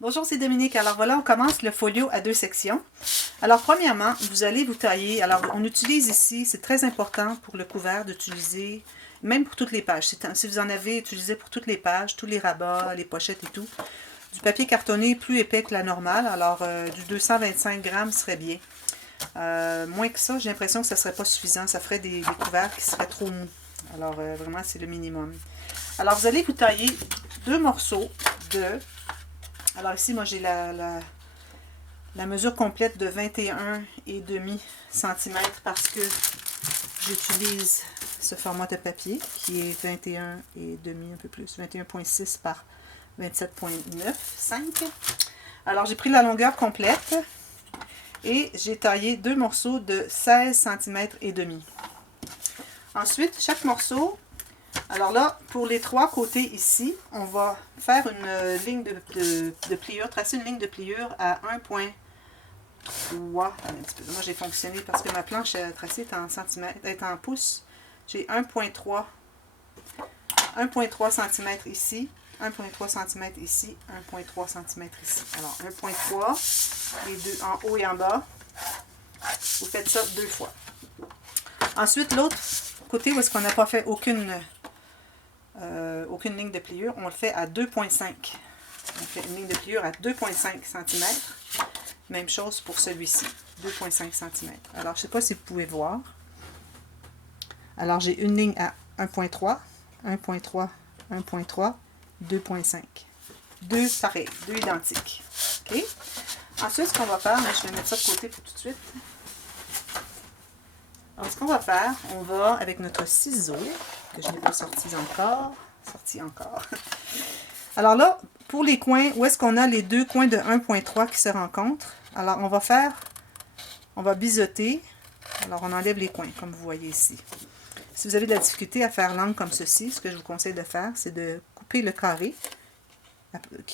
Bonjour, c'est Dominique. Alors voilà, on commence le folio à deux sections. Alors premièrement, vous allez vous tailler. Alors on utilise ici, c'est très important pour le couvert d'utiliser, même pour toutes les pages. Si vous en avez utilisé pour toutes les pages, tous les rabats, les pochettes et tout, du papier cartonné plus épais que la normale. Alors du 225 grammes serait bien. Moins que ça, j'ai l'impression que ça ne serait pas suffisant. Ça ferait des couverts qui seraient trop mous. Alors vraiment, c'est le minimum. Alors vous allez vous tailler deux morceaux de... Alors ici, moi j'ai la mesure complète de 21,5 cm parce que j'utilise ce format de papier qui est 21,5, un peu plus, 21,6 par 27,95. Alors j'ai pris la longueur complète et j'ai taillé deux morceaux de 16 cm et demi. Ensuite, chaque morceau... Alors là, pour les trois côtés ici, on va faire une ligne de pliure, tracer une ligne de pliure à 1,3. Moi, j'ai fonctionné parce que ma planche tracée est en centimètres, est en pouces. J'ai 1,3 cm ici, 1,3 cm ici, 1,3 cm ici. Alors 1,3, les deux en haut et en bas. Vous faites ça deux fois. Ensuite, l'autre côté où est-ce qu'on n'a pas fait aucune ligne de pliure, on le fait à 2,5. On fait une ligne de pliure à 2,5 cm. Même chose pour celui-ci, 2,5 cm. Alors, je ne sais pas si vous pouvez voir. Alors, j'ai une ligne à 1,3, 1,3, 1,3, 2,5. Deux pareils, deux identiques. OK? Ensuite, ce qu'on va faire, je vais mettre ça de côté pour tout de suite. Alors, ce qu'on va faire, on va, avec notre ciseau, que je n'ai pas sorti encore. Alors là, pour les coins, où est-ce qu'on a les deux coins de 1,3 qui se rencontrent? Alors, on va biseauter. Alors, on enlève les coins, comme vous voyez ici. Si vous avez de la difficulté à faire l'angle comme ceci, ce que je vous conseille de faire, c'est de couper le carré,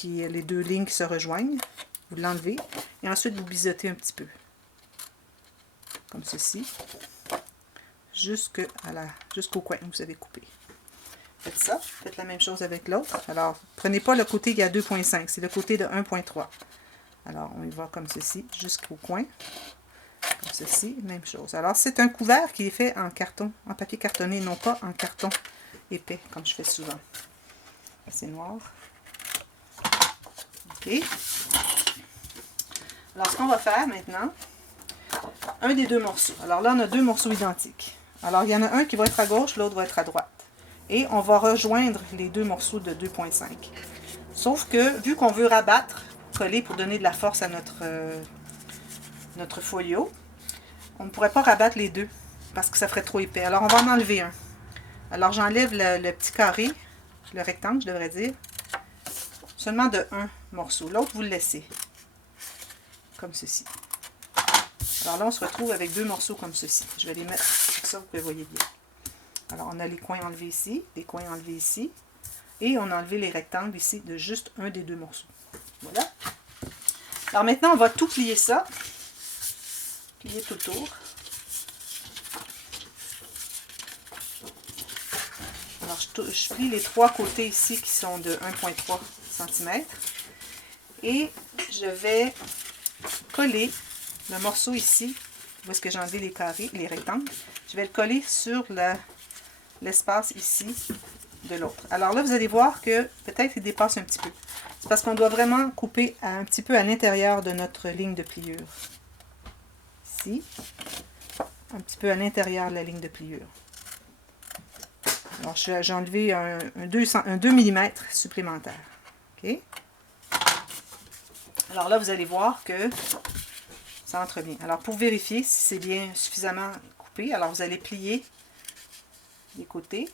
les deux lignes qui se rejoignent. Vous l'enlevez, et ensuite, vous biseautez un petit peu. Comme ceci. Jusqu'au coin où vous avez coupé. Faites ça. Faites la même chose avec l'autre. Alors, prenez pas le côté qui est à 2,5. C'est le côté de 1,3. Alors, on y va comme ceci, jusqu'au coin. Comme ceci, même chose. Alors, c'est un couvert qui est fait en carton, en papier cartonné, non pas en carton épais, comme je fais souvent. C'est noir. OK. Alors, ce qu'on va faire maintenant, un des deux morceaux. Alors là, on a deux morceaux identiques. Alors, il y en a un qui va être à gauche, l'autre va être à droite. Et on va rejoindre les deux morceaux de 2,5. Sauf que, vu qu'on veut rabattre, coller pour donner de la force à notre folio, on ne pourrait pas rabattre les deux parce que ça ferait trop épais. Alors, on va en enlever un. Alors, j'enlève le petit carré, le rectangle, je devrais dire, seulement de un morceau. L'autre, vous le laissez. Comme ceci. Alors là, on se retrouve avec deux morceaux comme ceci. Je vais les mettre comme ça, vous le voyez bien. Alors, on a les coins enlevés ici, les coins enlevés ici, et on a enlevé les rectangles ici de juste un des deux morceaux. Voilà. Alors maintenant, on va tout plier ça. Plier tout autour. Alors, je plie les trois côtés ici qui sont de 1,3 cm. Et je vais coller le morceau ici, où est-ce que j'ai enlevé les carrés, les rectangles. Je vais le coller sur l'espace ici de l'autre. Alors là, vous allez voir que peut-être il dépasse un petit peu. C'est parce qu'on doit vraiment couper un petit peu à l'intérieur de notre ligne de pliure. Ici. Un petit peu à l'intérieur de la ligne de pliure. Alors, j'ai enlevé un 2 mm supplémentaire. OK? Alors là, vous allez voir que ça entre bien. Alors, pour vérifier si c'est bien suffisamment coupé, alors vous allez plier les côtés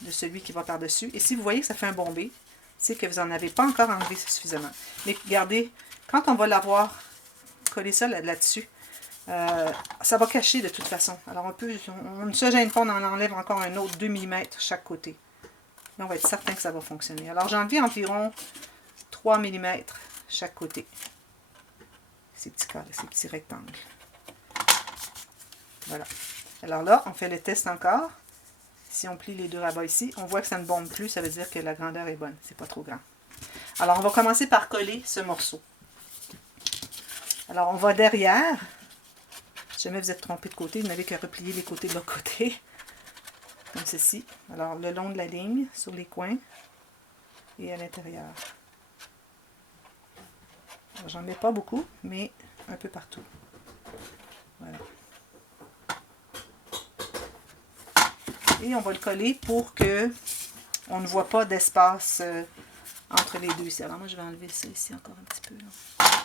de celui qui va par-dessus. Et si vous voyez que ça fait un bombé, c'est que vous n'en avez pas encore enlevé suffisamment. Mais regardez, quand on va l'avoir collé ça là-dessus, ça va cacher de toute façon. Alors on ne se gêne pas, on en enlève encore un autre 2 mm chaque côté. Là, on va être certain que ça va fonctionner. Alors j'ai enlevé environ 3 mm chaque côté. Ces petits rectangles. Voilà. Alors là, on fait le test encore. Si on plie les deux rabats ici, on voit que ça ne bombe plus, ça veut dire que la grandeur est bonne. C'est pas trop grand. Alors, on va commencer par coller ce morceau. Alors, on va derrière. Si jamais vous êtes trompé de côté, vous n'avez qu'à replier les côtés de l'autre côté. Comme ceci. Alors, le long de la ligne, sur les coins et à l'intérieur. J'en mets pas beaucoup, mais un peu partout. Voilà. Et on va le coller pour que on ne voit pas d'espace entre les deux ici. Alors moi, je vais enlever ça ici encore un petit peu.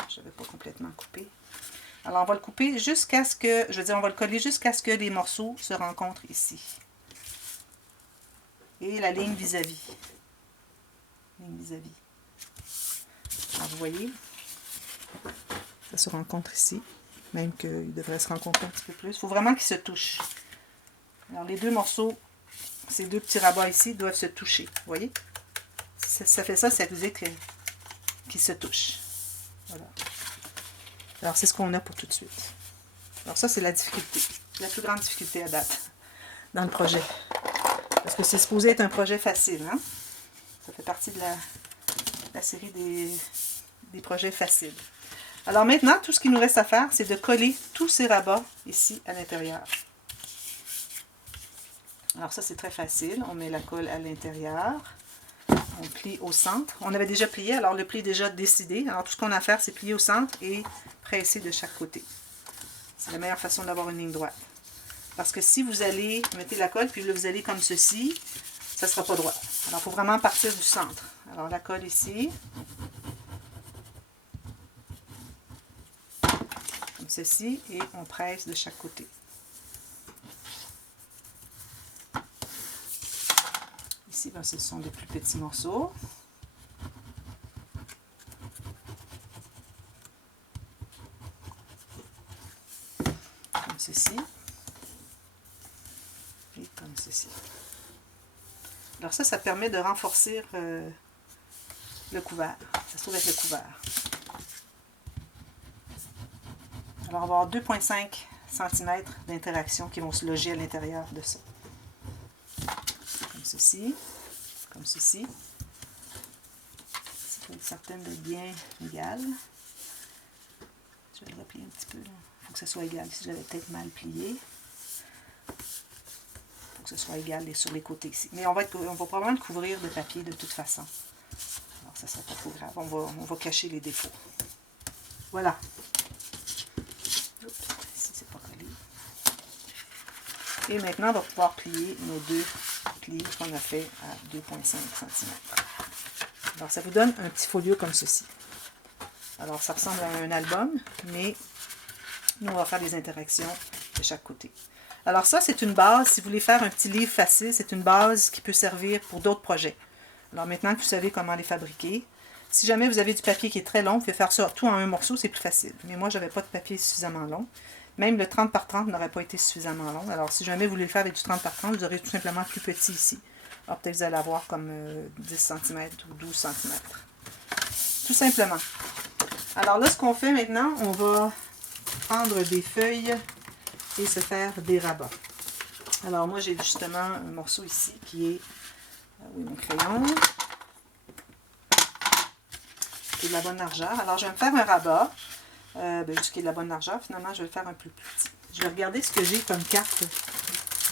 Je n'avais pas complètement coupé. Alors, on va le couper jusqu'à ce que, je veux dire, on va le coller jusqu'à ce que les morceaux se rencontrent ici. Et la ligne vis-à-vis. Ligne vis-à-vis. Alors, vous voyez, ça se rencontre ici. Même qu'il devrait se rencontrer un petit peu plus. Il faut vraiment qu'ils se touchent. Alors, les deux morceaux, ces deux petits rabats ici, doivent se toucher. Vous voyez? Si ça fait ça, ça veut dire qu'ils se touchent. Voilà. Alors, c'est ce qu'on a pour tout de suite. Alors, ça, c'est la difficulté. La plus grande difficulté à date dans le projet. Parce que c'est supposé être un projet facile. Hein? Ça fait partie de la série des projets faciles. Alors, maintenant, tout ce qu'il nous reste à faire, c'est de coller tous ces rabats ici à l'intérieur. Alors, ça, c'est très facile. On met la colle à l'intérieur. On plie au centre. On avait déjà plié, alors le pli est déjà décidé. Alors, tout ce qu'on a à faire, c'est plier au centre et presser de chaque côté. C'est la meilleure façon d'avoir une ligne droite. Parce que si vous allez, mettez la colle, puis là, vous allez comme ceci, ça ne sera pas droit. Alors, il faut vraiment partir du centre. Alors, la colle ici. Comme ceci, et on presse de chaque côté. Ici, ben, ce sont des plus petits morceaux. Comme ceci. Et comme ceci. Alors ça permet de renforcer le couvert. Ça se trouve être le couvert. Alors on va avoir 2,5 cm d'interaction qui vont se loger à l'intérieur de ça. Comme ceci. Comme ceci. Il faut être certaine d'être bien égale. Je vais le replier un petit peu. Il faut que ça soit égal. Ici, j'avais peut-être mal plié. Il faut que ce soit égal sur les côtés ici. Mais on va probablement le couvrir de papier de toute façon. Alors ça ne sera pas trop grave. On va cacher les défauts. Voilà. Oups, ici, c'est pas collé. Et maintenant, on va pouvoir plier nos deux plis qu'on a fait à 2,5 cm. Alors, ça vous donne un petit folio comme ceci. Alors, ça ressemble à un album, mais nous, on va faire des interactions de chaque côté. Alors ça, c'est une base. Si vous voulez faire un petit livre facile, c'est une base qui peut servir pour d'autres projets. Alors maintenant que vous savez comment les fabriquer, si jamais vous avez du papier qui est très long, vous pouvez faire ça tout en un morceau, c'est plus facile. Mais moi, je n'avais pas de papier suffisamment long. Même le 30 par 30 n'aurait pas été suffisamment long. Alors, si jamais vous voulez le faire avec du 30 par 30, vous aurez tout simplement plus petit ici. Alors, peut-être vous allez avoir comme 10 cm ou 12 cm. Tout simplement. Alors là, ce qu'on fait maintenant, on va prendre des feuilles et se faire des rabats. Alors, moi, j'ai justement un morceau ici qui est... oui, mon crayon. Qui est de la bonne largeur. Alors, je vais me faire un rabat. Juste qui est de la bonne largeur. Finalement, je vais le faire un peu plus petit. Je vais regarder ce que j'ai comme carte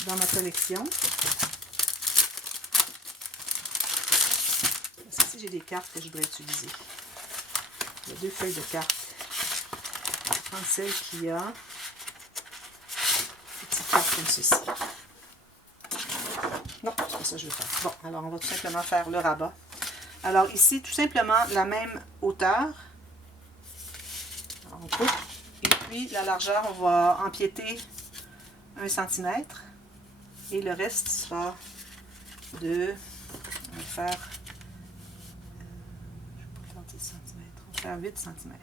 dans ma collection. Ici, j'ai des cartes que je dois utiliser. Il y a deux feuilles de cartes. Je vais prendre celle qui a des petites cartes comme ceci. Non, c'est pas ça que je vais faire. Bon, alors on va tout simplement faire le rabat. Alors ici, tout simplement la même hauteur. Alors, on coupe. Et puis la largeur, on va empiéter 1 cm. Et le reste sera de... On va faire... je vais pas faire 10 cm. On va faire 8 cm.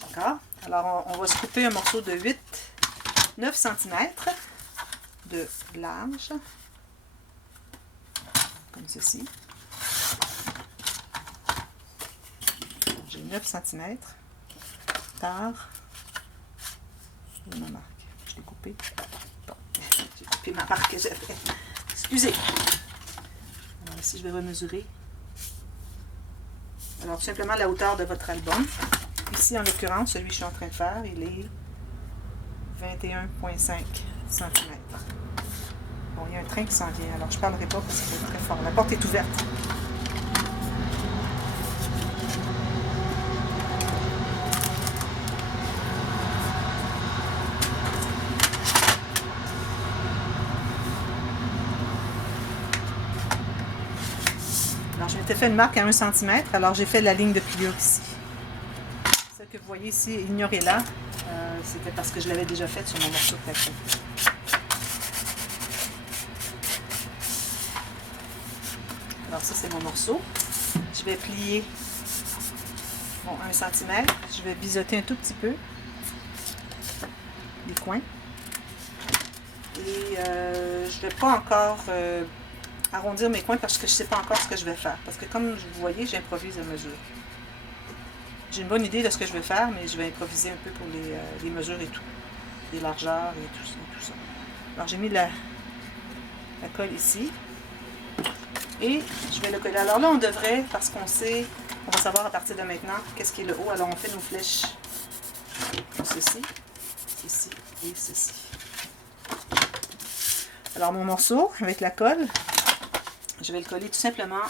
D'accord? Alors on va se couper un morceau de 9 cm de large. Comme ceci. J'ai 9 cm par ma marque. Je l'ai coupé. Bon, j'ai coupé ma marque que j'avais. Excusez. Alors ici, je vais remesurer. Alors, tout simplement la hauteur de votre album. Ici, en l'occurrence, celui que je suis en train de faire, il est 21,5 cm. Bon, il y a un train qui s'en vient, alors je ne parlerai pas parce qu'il est très fort. La porte est ouverte. Alors, je m'étais fait une marque à 1 cm, alors j'ai fait la ligne de pliure ici. Celle que vous voyez ici, ignorez-la. C'était parce que je l'avais déjà faite sur mon morceau de papier. Alors ça, c'est mon morceau. Je vais plier mon 1 cm. Je vais biseauter un tout petit peu les coins. Et je ne vais pas encore arrondir mes coins parce que je ne sais pas encore ce que je vais faire. Parce que comme vous voyez, j'improvise à mesure. J'ai une bonne idée de ce que je vais faire, mais je vais improviser un peu pour les mesures et tout. Les largeurs et tout ça. Alors j'ai mis la colle ici. Et je vais le coller. Alors là, on devrait, parce qu'on sait, on va savoir à partir de maintenant qu'est-ce qui est le haut. Alors on fait nos flèches. Ceci, ceci et ceci. Alors mon morceau, avec la colle, je vais le coller tout simplement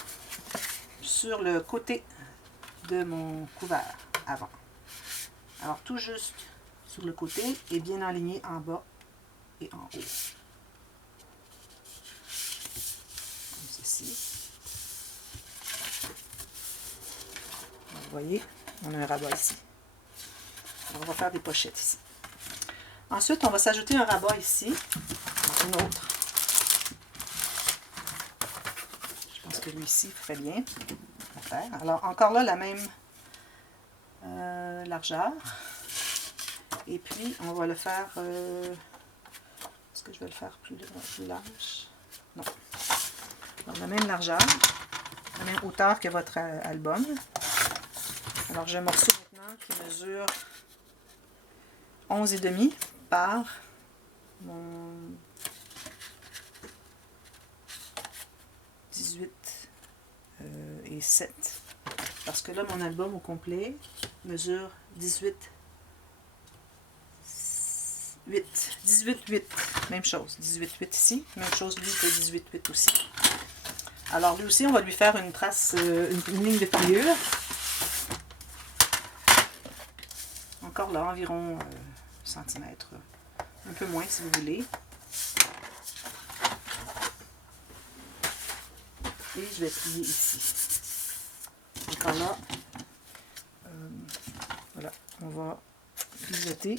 sur le côté de mon couvert avant. Alors tout juste sur le côté et bien aligné en bas et en haut. Comme ceci. Vous voyez, on a un rabat ici. Alors, on va faire des pochettes ici. Ensuite, on va s'ajouter un rabat ici. Un autre. Je pense que lui ici ferait bien à faire. Alors, encore là, la même largeur. Et puis, on va le faire... est-ce que je vais le faire plus large? Non. Donc, la même largeur, la même hauteur que votre album. Alors, j'ai un morceau maintenant qui mesure 11,5 par mon 18 et 7. Parce que là, mon album au complet mesure 18, 8. Même chose, 18,8 ici. Même chose, lui, fait 18,8 aussi. Alors, lui aussi, on va lui faire une trace, une ligne de pliure. Encore là, environ centimètre, un peu moins si vous voulez. Et je vais plier ici. Encore là, voilà, on va biseauter.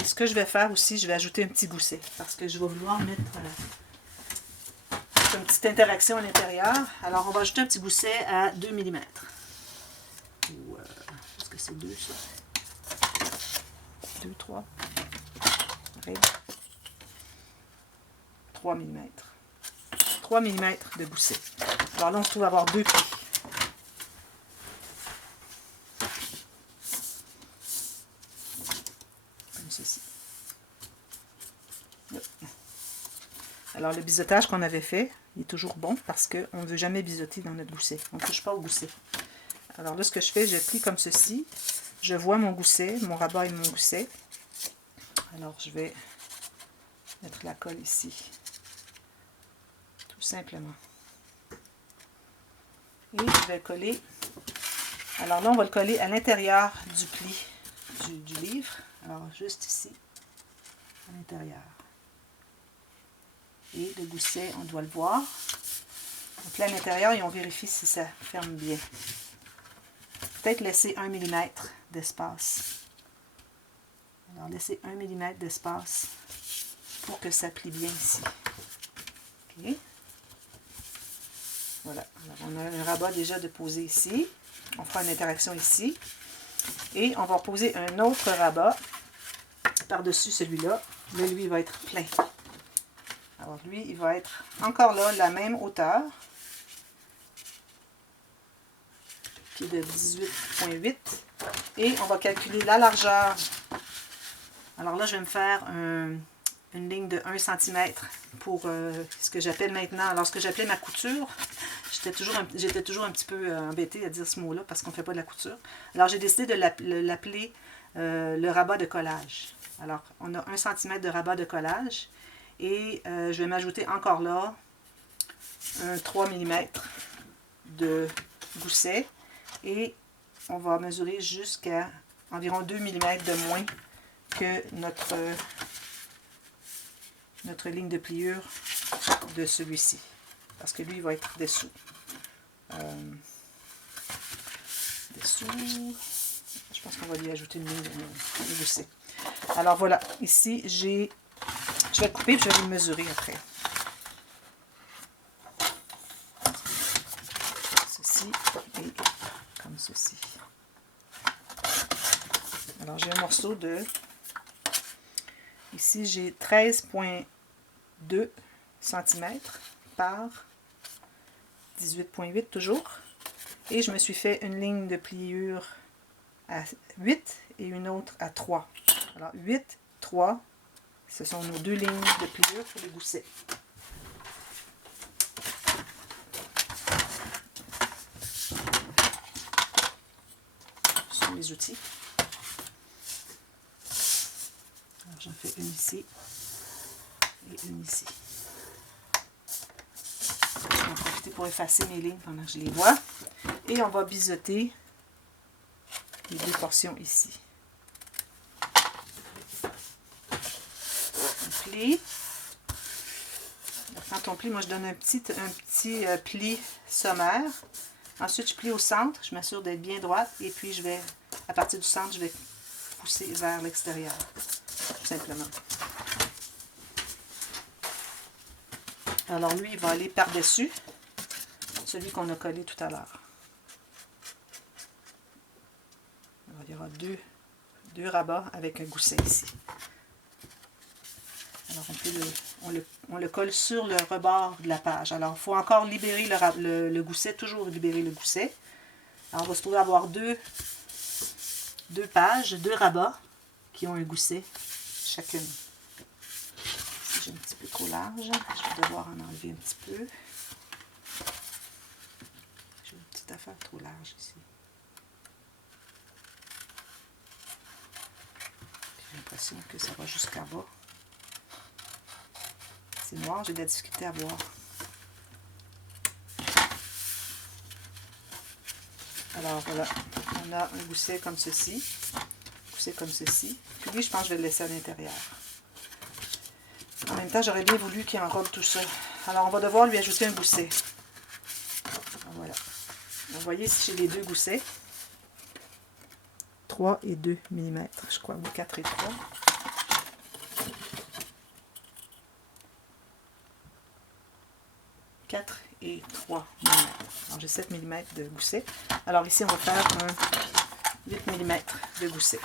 Et ce que je vais faire aussi, je vais ajouter un petit gousset parce que je vais vouloir mettre une petite interaction à l'intérieur. Alors, on va ajouter un petit gousset à 2 mm. Ou, est-ce que c'est 2 ça? 2, 3. Okay. 3 mm. 3 mm de gousset. Alors là, on se trouve avoir 2 plis. Comme ceci. Alors le biseautage qu'on avait fait, il est toujours bon parce qu'on ne veut jamais biseauter dans notre gousset. On ne touche pas au gousset. Alors là, ce que je fais, je plie comme ceci. Je vois mon gousset, mon rabat et mon gousset. Alors je vais mettre la colle ici. Tout simplement. Et je vais le coller. Alors là, on va le coller à l'intérieur du pli du livre. Alors juste ici, à l'intérieur. Et le gousset, on doit le voir. Donc là, à l'intérieur, et on vérifie si ça ferme bien. Peut-être laisser 1 mm d'espace. Alors, laissez 1 mm d'espace pour que ça plie bien ici. OK. Voilà. Alors, on a un rabat déjà de poser ici. On fera une interaction ici. Et on va poser un autre rabat par-dessus celui-là. Là, lui, il va être plein. Alors, lui, il va être encore là, la même hauteur. Qui est de 18,8. Et on va calculer la largeur. Alors là, je vais me faire une ligne de 1 cm pour ce que j'appelle maintenant. Alors, ce que j'appelais ma couture, j'étais toujours un petit peu embêtée à dire ce mot-là parce qu'on ne fait pas de la couture. Alors, j'ai décidé de l'appeler le rabat de collage. Alors, on a 1 cm de rabat de collage et je vais m'ajouter encore là un 3 mm de gousset et on va mesurer jusqu'à environ 2 mm de moins que notre ligne de pliure de celui-ci. Parce que lui, il va être dessous. Je pense qu'on va lui ajouter une ligne de gousset. Alors voilà, ici, je vais couper et je vais le mesurer après. Ceci et comme ceci. Alors j'ai un morceau de... Ici, j'ai 13,2 cm par 18,8 toujours. Et je me suis fait une ligne de pliure à 8 et une autre à 3. Alors 8, 3, ce sont nos deux lignes de pliure pour les goussets. Ce sont les outils. Alors j'en fais une ici et une ici. Je vais en profiter pour effacer mes lignes pendant que je les vois. Et on va biseauter les deux portions ici. On plie. Quand on plie, moi je donne un petit pli sommaire. Ensuite, je plie au centre. Je m'assure d'être bien droite. Et puis, à partir du centre, je vais pousser vers l'extérieur. Tout simplement. Alors, lui, il va aller par-dessus celui qu'on a collé tout à l'heure. Il y aura deux rabats avec un gousset ici. Alors, on le colle sur le rebord de la page. Alors, il faut encore libérer le gousset, toujours libérer le gousset. Alors, on va se trouver à avoir deux pages, deux rabats qui ont un gousset chacune. Si j'ai un petit peu trop large, je vais devoir en enlever un petit peu. J'ai une petite affaire trop large ici. J'ai l'impression que ça va jusqu'à bas. C'est noir, j'ai de la difficulté à voir. Alors voilà, on a un gousset comme ceci, Puis lui, je pense que je vais le laisser à l'intérieur. En même temps, j'aurais bien voulu qu'il enrobe tout ça. Alors on va devoir lui ajouter un gousset. Voilà. Vous voyez ici, j'ai les deux goussets. 3 et 2 mm, je crois, ou 4 et 3. Et 3 mm. Alors j'ai 7 mm de gousset. Alors ici on va faire un 8 mm de gousset.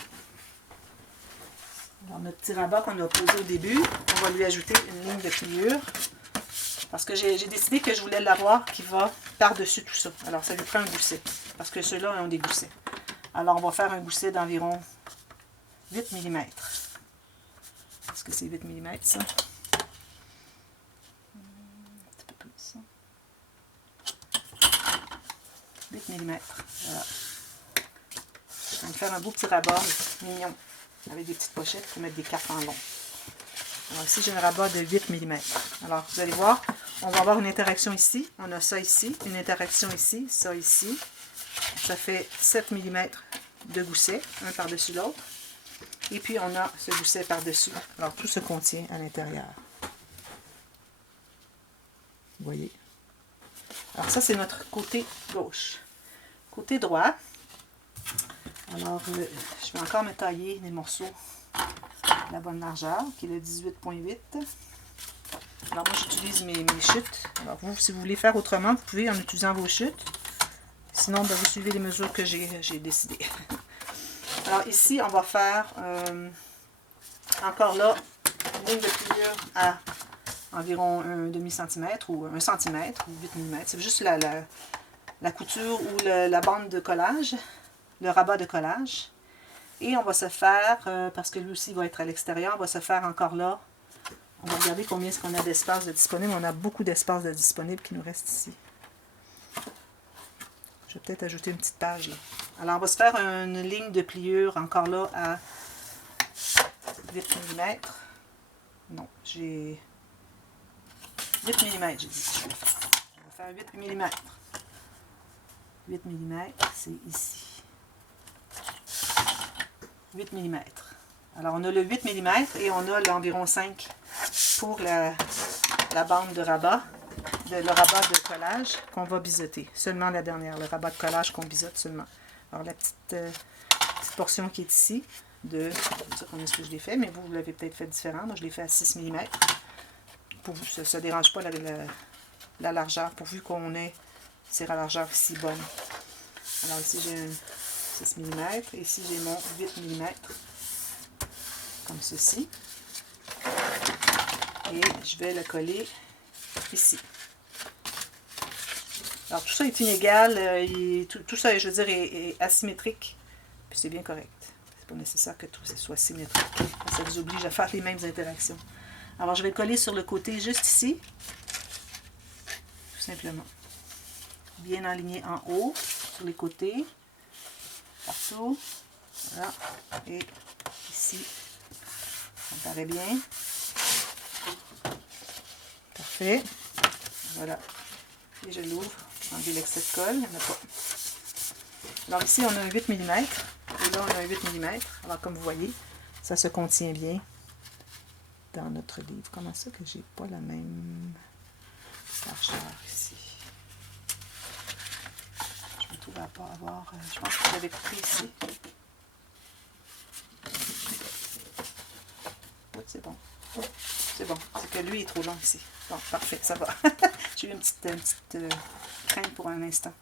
Alors notre petit rabat qu'on a posé au début, on va lui ajouter une ligne de pliure. Parce que j'ai décidé que je voulais l'avoir qui va par-dessus tout ça. Alors ça lui prend un gousset. Parce que ceux-là ont des goussets. Alors on va faire un gousset d'environ 8 mm. Est-ce que c'est 8 mm ça? 8 mm. Voilà. Je vais me faire un beau petit rabat mignon avec des petites pochettes pour mettre des cartes en long. Alors ici, j'ai un rabat de 8 mm. Alors, vous allez voir, on va avoir une interaction ici. On a ça ici, une interaction ici, ça ici. Ça fait 7 mm de gousset, un par-dessus l'autre. Et puis, on a ce gousset par-dessus. Alors, tout se contient à l'intérieur. Vous voyez? Alors ça, c'est notre côté gauche. Côté droit, alors je vais encore me tailler des morceaux de la bonne largeur, qui est le 18,8. Alors moi, j'utilise mes chutes. Alors vous, si vous voulez faire autrement, vous pouvez en utilisant vos chutes. Sinon, ben, vous suivez les mesures que j'ai décidées. Alors ici, on va faire encore là une ligne de pliure à environ un demi-centimètre ou 1 cm ou 8 mm. C'est juste la couture ou la bande de collage, le rabat de collage. Et on va se faire, parce que lui aussi va être à l'extérieur, on va se faire encore là. On va regarder combien est-ce qu'on a d'espace de disponible. On a beaucoup d'espace de disponible qui nous reste ici. peut-être ajouter une petite page là. Alors, on va se faire une ligne de pliure, encore là, à 8 mm. Non, j'ai 8 mm, j'ai dit. Je vais faire 8 mm. 8 mm, c'est ici. 8 mm. Alors, on a le 8 mm et on a l'environ 5 pour la bande de rabat, le rabat de collage qu'on va biseauter. Seulement la dernière, le rabat de collage qu'on biseaute seulement. Alors, la petite portion qui est ici, je ne sais pas combien est-ce que je l'ai fait, mais vous l'avez peut-être fait différent. Moi, je l'ai fait à 6 mm. Pour vous, ça ne dérange pas la largeur, pourvu qu'on ait ces largeurs ici bonnes. Alors, ici, j'ai un 6 mm. Et ici, j'ai mon 8 mm. Comme ceci. Et je vais le coller ici. Alors, tout ça est inégal. Tout ça, je veux dire, est asymétrique. Puis c'est bien correct. C'est pas nécessaire que tout soit symétrique. Ça vous oblige à faire les mêmes interactions. Alors, je vais coller sur le côté juste ici. Tout simplement. Bien aligné en haut, sur les côtés. Partout. Voilà. Et ici. Ça me paraît bien. Parfait. Voilà. Et je l'ouvre. Enlever l'excès de colle. Il n'y en a pas. Alors ici, on a un 8 mm. Et là, on a un 8 mm. Alors, comme vous voyez, ça se contient bien dans notre livre. Comment ça que j'ai pas la même largeur ici? Je me trouve à pas avoir... je pense que je l'avais coupé ici. Oui, c'est bon. C'est bon. C'est que lui est trop long ici. Bon, parfait, ça va. J'ai eu une petite crainte pour un instant.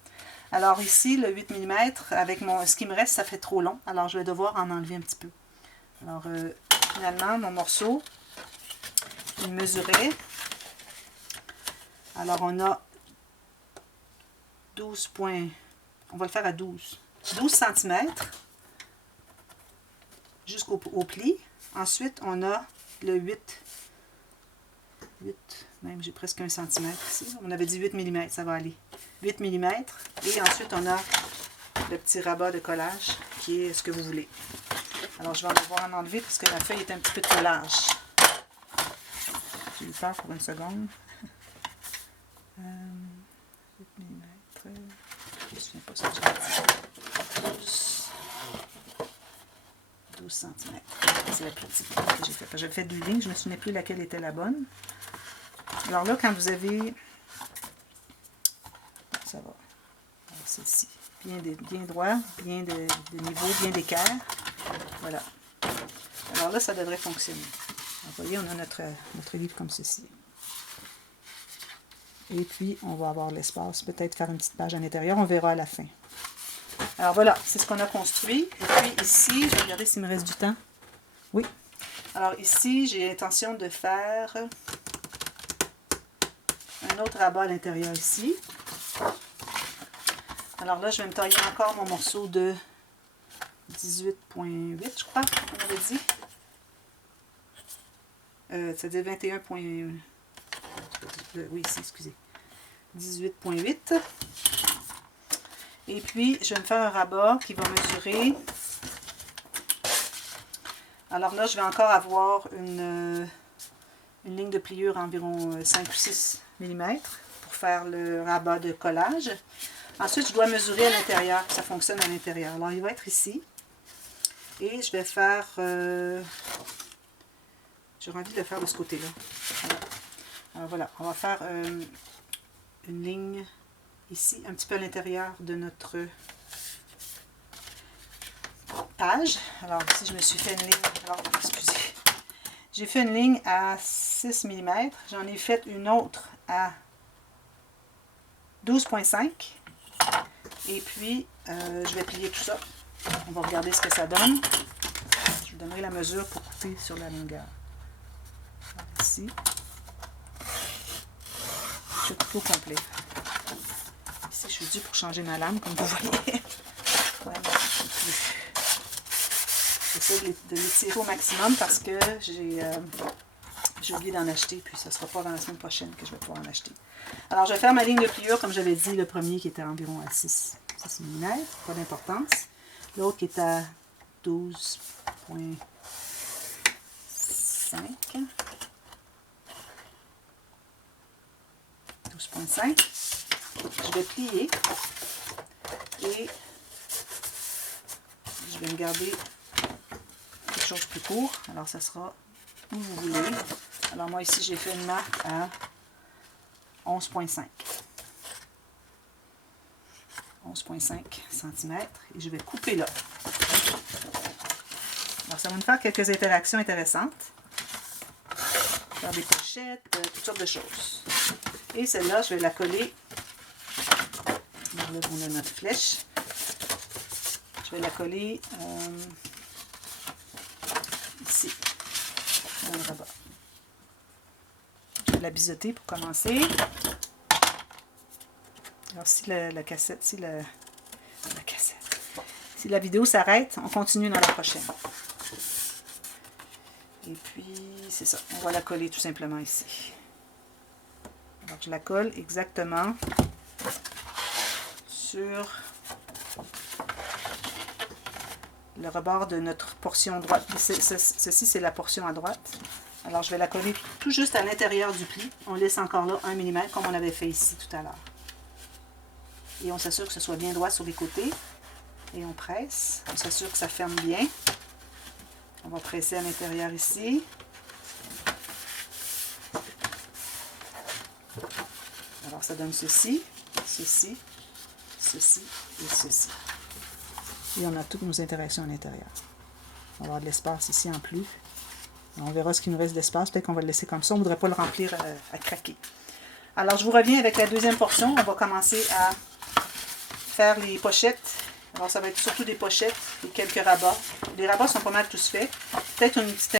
Alors ici, le 8 mm, avec ce qui me reste, ça fait trop long. Alors, je vais devoir en enlever un petit peu. Alors, finalement, mon morceau, il mesurait. Alors, on a 12 points. On va le faire à 12. 12 cm jusqu'au pli. Ensuite, on a le 8, même j'ai presque 1 cm ici. On avait dit 8 mm, ça va aller. 8 mm. Et ensuite, on a le petit rabat de collage qui est ce que vous voulez. Alors, je vais devoir en enlever parce que la feuille est un petit peu trop large. J'ai eu peur pour une seconde. 8 mm. Je ne me souviens pas ce que j'ai dit. 12 cm. C'est la petite que j'ai fait. J'ai fait 2 lignes, je ne me souviens plus laquelle était la bonne. Alors là, quand vous avez... Ça va. Celle-ci. Bien droit, bien de niveau, bien d'équerre. Voilà. Alors là, ça devrait fonctionner. Alors, vous voyez, on a notre livre comme ceci. Et puis, on va avoir l'espace. Peut-être faire une petite page à l'intérieur. On verra à la fin. Alors voilà, c'est ce qu'on a construit. Et puis ici, je vais regarder s'il me reste du temps. Oui. Alors ici, j'ai l'intention de faire un autre rabat à l'intérieur ici. Alors là, je vais me tailler encore mon morceau de 18,8, je crois, on avait dit. C'est-à-dire 21. Oui, ici, excusez. 18,8. Et puis, je vais me faire un rabat qui va mesurer. Alors là, je vais encore avoir une ligne de pliure environ 5 ou 6 mm pour faire le rabat de collage. Ensuite, je dois mesurer à l'intérieur, que ça fonctionne à l'intérieur. Alors, il va être ici. Et je vais faire... J'aurais envie de le faire de ce côté-là. Voilà. Alors voilà, on va faire une ligne ici, un petit peu à l'intérieur de notre page. Alors ici, je me suis fait une ligne... Alors, excusez. J'ai fait une ligne à 6 mm. J'en ai fait une autre à 12,5. Et puis, je vais plier tout ça. On va regarder ce que ça donne. Je vous donnerai la mesure pour couper sur la longueur. Ici. Je coupe au complet. Ici, je suis due pour changer ma lame, comme vous voyez. J'essaie de l'étirer au maximum parce que j'ai oublié d'en acheter, puis ce ne sera pas dans la semaine prochaine que je vais pouvoir en acheter. Alors, je vais faire ma ligne de pliure, comme j'avais dit, le premier qui était environ à 6 6 mm, pas d'importance. L'autre qui est à 12,5. Je vais plier et je vais me garder quelque chose de plus court. Alors, ça sera où vous voulez. Alors, moi, ici, j'ai fait une marque à 11,5. 11,5 cm et je vais couper là. Alors, ça va nous faire quelques interactions intéressantes. Faire des pochettes, toutes sortes de choses. Et celle-là, je vais la coller. Là, on a notre flèche. Je vais la coller ici, dans le rabat. Je vais la biseauter pour commencer. Alors, si la cassette, si la vidéo s'arrête, on continue dans la prochaine. Et puis, c'est ça. On va la coller tout simplement ici. Alors, je la colle exactement sur le rebord de notre portion droite. Ceci, c'est la portion à droite. Alors, je vais la coller tout juste à l'intérieur du pli. On laisse encore là 1 mm comme on avait fait ici tout à l'heure. Et on s'assure que ce soit bien droit sur les côtés. Et on presse. On s'assure que ça ferme bien. On va presser à l'intérieur ici. Alors, ça donne ceci, ceci, ceci et ceci. Et on a toutes nos interactions à l'intérieur. On va avoir de l'espace ici en plus. On verra ce qu'il nous reste d'espace. Peut-être qu'on va le laisser comme ça. On ne voudrait pas le remplir à craquer. Alors, je vous reviens avec la deuxième portion. On va commencer à faire les pochettes. Alors, ça va être surtout des pochettes et quelques rabats. Les rabats sont pas mal tous faits. Peut-être une petite